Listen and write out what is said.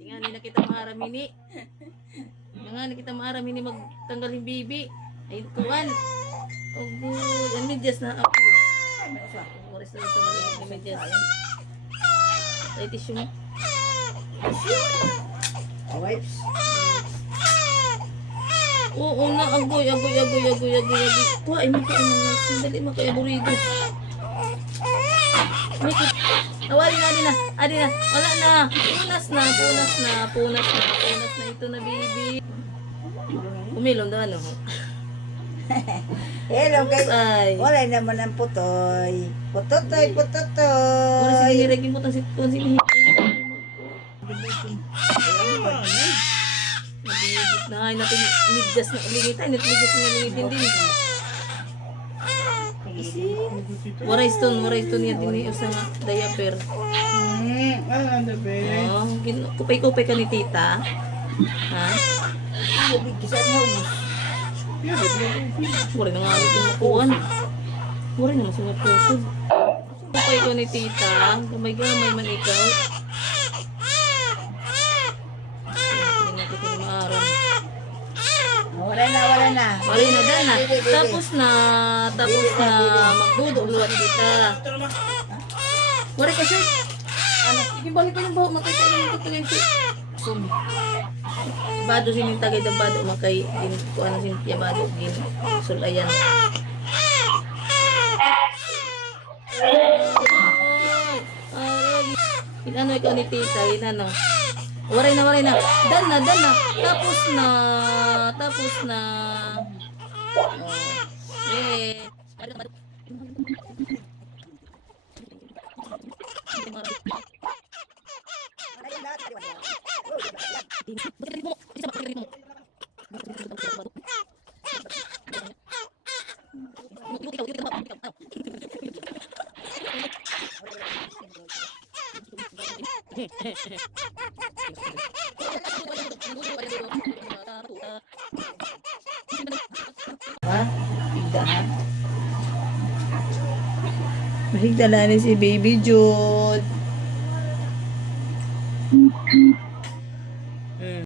Tingnan ni kita maaramini. Tingnan ni kita maaramini magtanggal yung bibi. Ay tuan. Oh good. Ang medyas na ako. Oras na sa maliit na medyas. Ay tissue mo. Wipes. Oo na, agoy. Kuha, ay makain na. Sandali, makaiburido. Nawali na, adi na. Wala na. Punas na. Ito na, baby. Umilong daw, ano? Hello guys. Ay. Wala naman ang putoy. Putotoy. Wala sinihiragin mo itong sitpon. Nabigit na. Ay, natin midjas na uligita. Midjas na uligitin din. Waray stone yan din yung sa diaper. Ano ba? Oh, kupay-kupay ka ni tita. Ha? Bigisan mo. Waray na nga ulit yung makuhan. Waray naman sa mapusod. Kupay ko ni tita. Gamay-gamay man ikaw. Wala na. Waray na dyan na. Tapos na magduduluan kita. Waray ka siya. Ano? Ibalik ko yung baho. Makita yung tutulong siya. Bado sining tagay da bado makay ko ano sin tiya bado gin sulayan. Inano ikaw ni tita, inano. Waray na. Dan na. Tapos na. Eh. Ha? Higda na ni si Baby Jo.